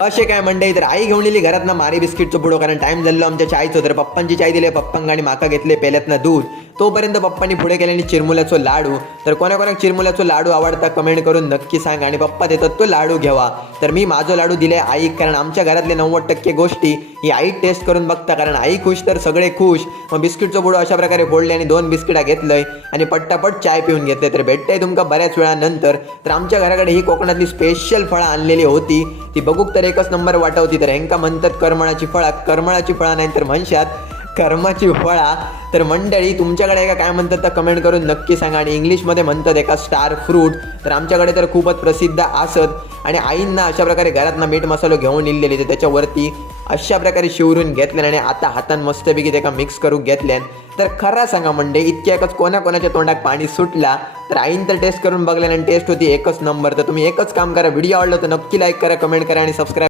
असे काय मंडई तर आई घेऊन येली घरात ना मारी बिस्किटचं पुडो, कारण टाइम झालो आमच्या चायचं. तर पप्पांची चाय दिली पप्पांक आणि माका घेतले पेल्यातनं दूध. तोपर्यंत पप्पांनी पुढे केल्याने चिरमुल्याचो लाडू. तर कोणाकोणाक चिरमुल्याचो लाडू आवडता कमेंट करून नक्की सांग, आणि पप्पा देतात तो लाडू घ्यावा. तर मी माझो लाडू दिले आईक, कारण आमच्या घरातले 90% गोष्टी ही आई टेस्ट करून बघता, कारण आई खुश तर सगळे खुश. मग बिस्किटचं पुडो अशा प्रकारे फोडले आणि 2 बिस्किटा घेतलंय आणि पट्टापट चाय पिऊन घेतले. तर भेटतंय तुमका बऱ्याच वेळानंतर. तर आमच्या घराकडे ही कोकणातली स्पेशल फळं आणलेली होती, ती बघूक तर एकच नंबर वाटवती. तर हेंका म्हणतात करमळाची फळा, करमळाची फळा नाही तर म्हणशात कर्माची फळा. तर मंडळी तुमच्याकडे एका काय म्हणतात तर कमेंट करून नक्की सांगा, आणि इंग्लिशमध्ये म्हणतात एका स्टार फ्रूट. तर आमच्याकडे तर खूपच प्रसिद्ध असत. आणि आईंना अशा प्रकारे घरातनं मीठ मसालो घेऊन इल्लेली, तर त्याच्यावरती अशा प्रकारे शिवरून घेतल्यान आणि आता हातान मस्तपैकी त्याका मिक्स करून घेतल्यान. तर खरा सांगा मंडळी, इतक्या एकच कोणाकोणाच्या तोंडात पाणी सुटला. तर आईन तर टेस्ट करून बघल्यान आणि टेस्ट होती एकच नंबर. तर तुम्ही एकच काम करा, व्हिडिओ आवडला तर नक्की लाईक करा, कमेंट करा आणि सबस्क्राईब